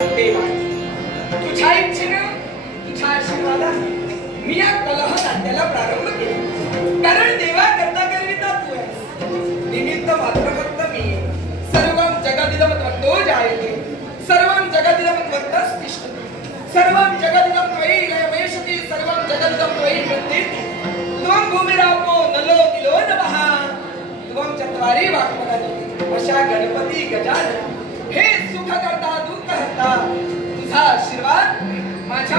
तुझ्या इच्छेनं तुझ्या आशीर्वादाने मी या कलह नाट्याला प्रारंभ केला. कारण देवा करता करविता तू आहेस. निमित्त मात्र फक्त मी सर्व जगातील जगदिदं त्वत्तो जायते. सर्वं जगदिदं त्वत्तः तिष्ठति सर्व जगातील त्वयि लयमेषति सर्व जगातील त्वयि वृत्तिः त्वं भूमिरापो नलो दिलो नभः त्वं चत्वारी वाक्पदानि अशा गणपती गजानन. हे सुख करता दुःख करता तुझा आशीर्वाद माझ्या